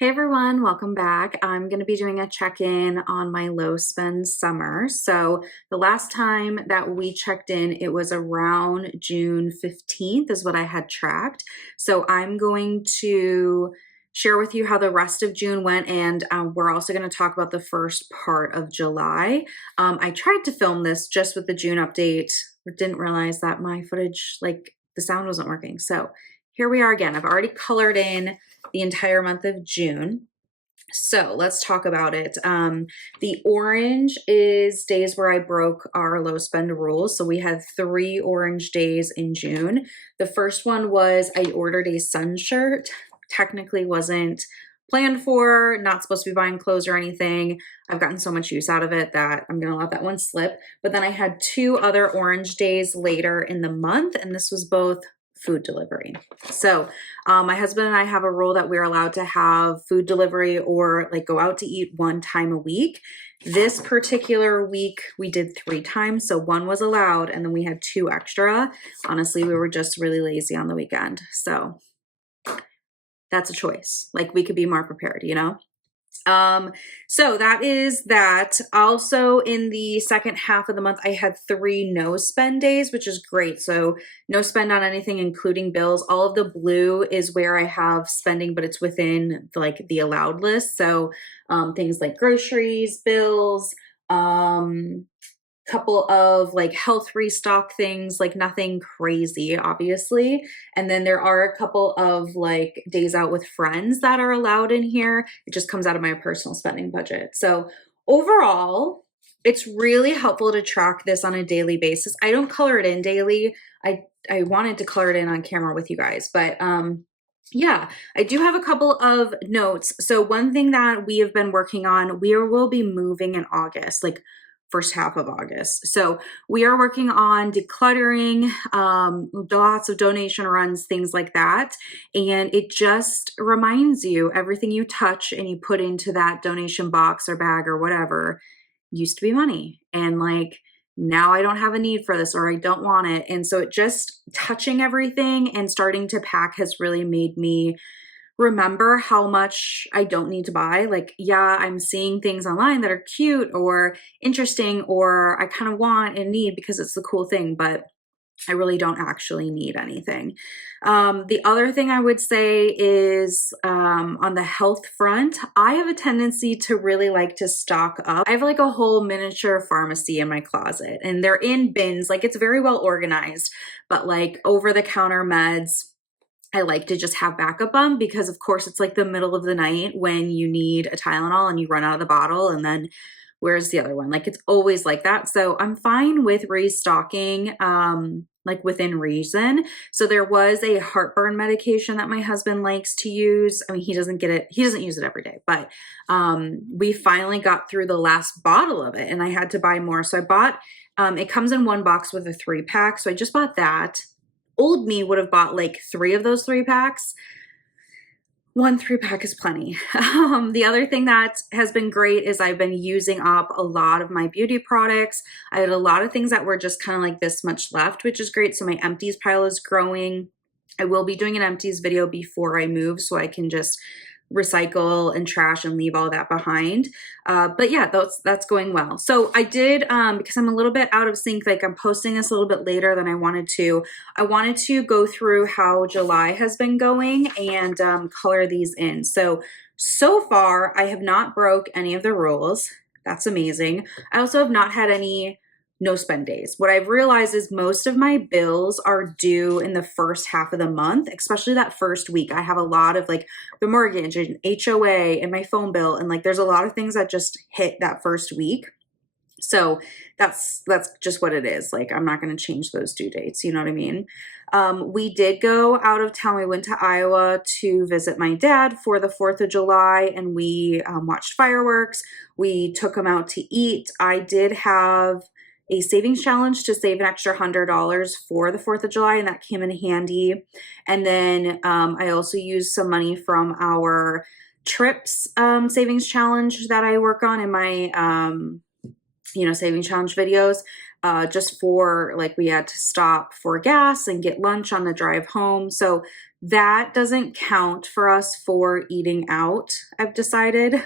Hey everyone, welcome back. I'm going to be doing a check-in on my low spend summer. So the last time that we checked in, it was around June 15th is what I had tracked. So I'm going to share with you how the rest of June went, and we're also going to talk about the first part of July. I tried to film this just with the June update, but didn't realize that my footage, like the sound wasn't working. So here we are again. I've already colored in the entire month of June. So let's talk about it. The orange is days where I broke our low spend rules. So we had 3 orange days in June. The first one was I ordered a sun shirt. Technically wasn't planned for, not supposed to be buying clothes or anything. I've gotten so much use out of it that I'm gonna let that one slip. But then I had 2 other orange days later in the month, and this was both food delivery. So my husband and I have a rule that we're allowed to have food delivery or like go out to eat 1 time a week. This particular week we did 3 times, so 1 was allowed and then we had 2 extra. Honestly, we were just really lazy on the weekend, so that's a choice. Like, we could be more prepared, you know? So that is that. Also in the second half of the month, I had 3 no spend days, which is great. So no spend on anything, including bills. All of the blue is where I have spending, but it's within like the allowed list. So things like groceries, bills, couple of like health restock things, like nothing crazy, obviously. And then there are a couple of like days out with friends that are allowed in here. It just comes out of my personal spending budget. So overall, it's really helpful to track this on a daily basis. I don't color it in daily. I wanted to color it in on camera with you guys, but yeah, I do have a couple of notes. So one thing that we have been working on, we will be moving in August, like first half of August. So we are working on decluttering, lots of donation runs, things like that. And it just reminds you everything you touch and you put into that donation box or bag or whatever used to be money. And like, now I don't have a need for this or I don't want it. And so it just touching everything and starting to pack has really made me remember how much I don't need to buy. Like, yeah, I'm seeing things online that are cute or interesting or I kind of want and need because it's the cool thing, but I really don't actually need anything. The other thing I would say is on the health front, I have a tendency to really like to stock up. I have like a whole miniature pharmacy in my closet and they're in bins, like it's very well organized, but like over-the-counter meds, I like to just have backup on because of course it's like the middle of the night when you need a Tylenol and you run out of the bottle and then where's the other one? Like it's always like that. So I'm fine with restocking like within reason. So there was a heartburn medication that my husband likes to use. I mean, he doesn't use it every day, but we finally got through the last bottle of it and I had to buy more. So I bought, it comes in 1 box with a 3-pack. So I just bought that. Old me would have bought like 3 of those 3-packs. 1 3-pack is plenty. The other thing that has been great is I've been using up a lot of my beauty products. I had a lot of things that were just kind of like this much left, which is great. So my empties pile is growing. I will be doing an empties video before I move so I can just recycle and trash and leave all that behind. But yeah, that's going well. So I did, because I'm a little bit out of sync, like I'm posting this a little bit later than I wanted to go through how July has been going and color these in. So far I have not broke any of the rules. That's amazing. I also have not had any no spend days. What I've realized is most of my bills are due in the first half of the month, especially that first week. I have a lot of like the mortgage and HOA and my phone bill. And like, there's a lot of things that just hit that first week. So that's just what it is. Like, I'm not going to change those due dates. You know what I mean? We did go out of town. We went to Iowa to visit my dad for the 4th of July and we watched fireworks. We took him out to eat. I did have a savings challenge to save an extra $100 for the 4th of July, and that came in handy. And then I also used some money from our trips savings challenge that I work on in my savings challenge videos. just for like we had to stop for gas and get lunch on the drive home. So that doesn't count for us for eating out, I've decided,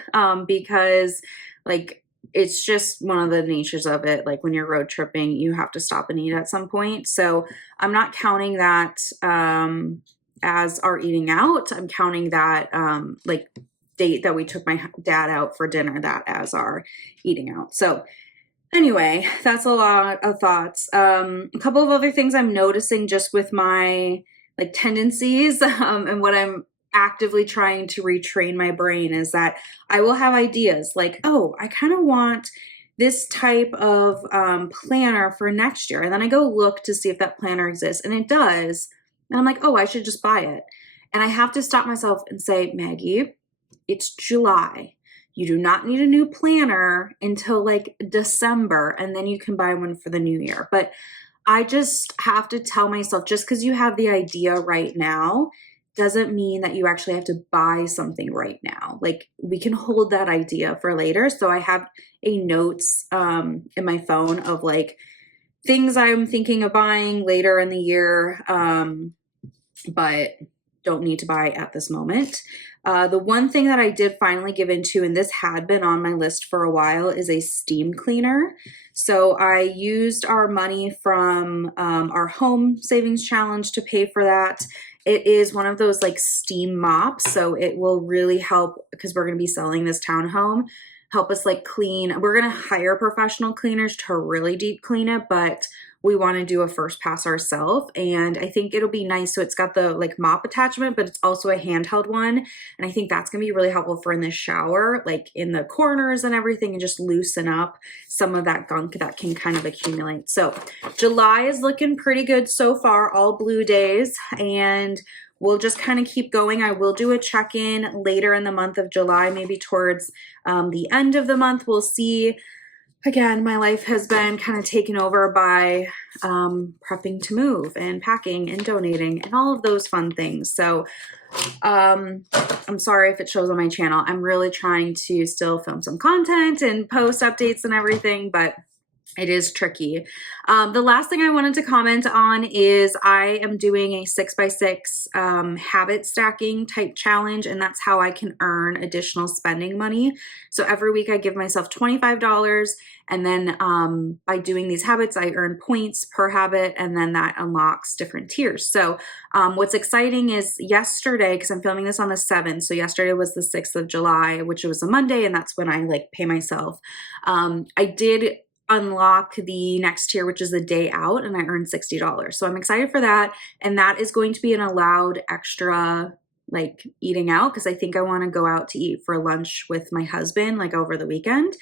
because like it's just one of the natures of it. Like when you're road tripping, you have to stop and eat at some point. So I'm not counting that as our eating out. I'm counting that like date that we took my dad out for dinner, that as our eating out. So anyway, that's a lot of thoughts. A couple of other things I'm noticing just with my like tendencies and what I'm actively trying to retrain my brain is that I will have ideas like, oh, I kind of want this type of planner for next year. And then I go look to see if that planner exists, and it does. And I'm like, oh, I should just buy it. And I have to stop myself and say, Maggie, it's July. You do not need a new planner until like December, and then you can buy one for the new year. But I just have to tell myself, just because you have the idea right now doesn't mean that you actually have to buy something right now. Like we can hold that idea for later. So I have a notes in my phone of like things I'm thinking of buying later in the year, but don't need to buy at this moment. The one thing that I did finally give into, and this had been on my list for a while, is a steam cleaner. So I used our money from our home savings challenge to pay for that. It is one of those like steam mops. So it will really help, because we're going to be selling this townhome, help us like clean. We're going to hire professional cleaners to really deep clean it, but we want to do a first pass ourselves. And I think it'll be nice. So it's got the like mop attachment, but it's also a handheld one. And I think that's going to be really helpful for in the shower, like in the corners and everything, and just loosen up some of that gunk that can kind of accumulate. So July is looking pretty good so far, all blue days, and we'll just kind of keep going. I will do a check-in later in the month of July, maybe towards the end of the month. We'll see. Again, my life has been kind of taken over by prepping to move and packing and donating and all of those fun things. So I'm sorry if it shows on my channel. I'm really trying to still film some content and post updates and everything, but it is tricky. The last thing I wanted to comment on is I am doing a 6x6 habit stacking type challenge, and that's how I can earn additional spending money. So every week I give myself $25, and then by doing these habits, I earn points per habit, and then that unlocks different tiers. So what's exciting is yesterday, because I'm filming this on the 7th, so yesterday was the 6th of July, which was a Monday, and that's when I like pay myself. I did unlock the next tier, which is the day out, and I earned $60. So I'm excited for that. And that is going to be an allowed extra like eating out, because I think I want to go out to eat for lunch with my husband like over the weekend.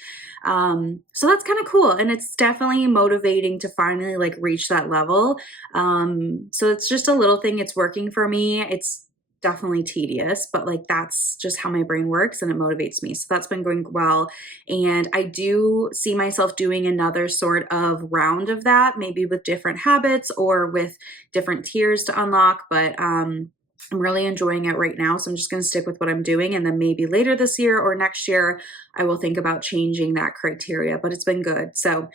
So that's kind of cool, and it's definitely motivating to finally like reach that level. So it's just a little thing. It's working for me. It's definitely tedious, but like that's just how my brain works, and it motivates me. So that's been going well. And I do see myself doing another sort of round of that, maybe with different habits or with different tiers to unlock. But I'm really enjoying it right now. So I'm just going to stick with what I'm doing. And then maybe later this year or next year, I will think about changing that criteria, but it's been good. So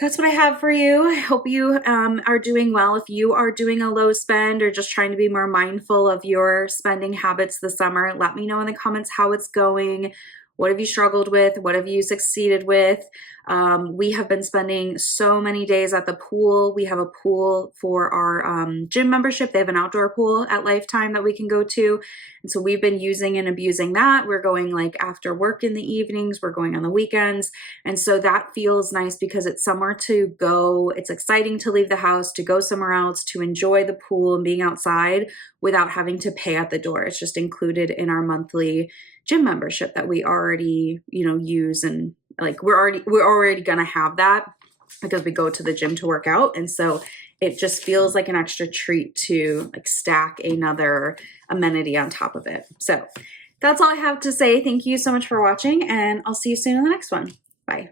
that's what I have for you. I hope you are doing well. If you are doing a low spend or just trying to be more mindful of your spending habits this summer, let me know in the comments how it's going. What have you struggled with? What have you succeeded with? We have been spending so many days at the pool. We have a pool for our gym membership. They have an outdoor pool at Lifetime that we can go to. And so we've been using and abusing that. We're going like after work in the evenings. We're going on the weekends. And so that feels nice because it's somewhere to go. It's exciting to leave the house, to go somewhere else, to enjoy the pool and being outside without having to pay at the door. It's just included in our monthly gym membership that we already, use, and like we're already gonna have that because we go to the gym to work out. And so it just feels like an extra treat to like stack another amenity on top of it. So that's all I have to say. Thank you so much for watching, and I'll see you soon in the next one. Bye.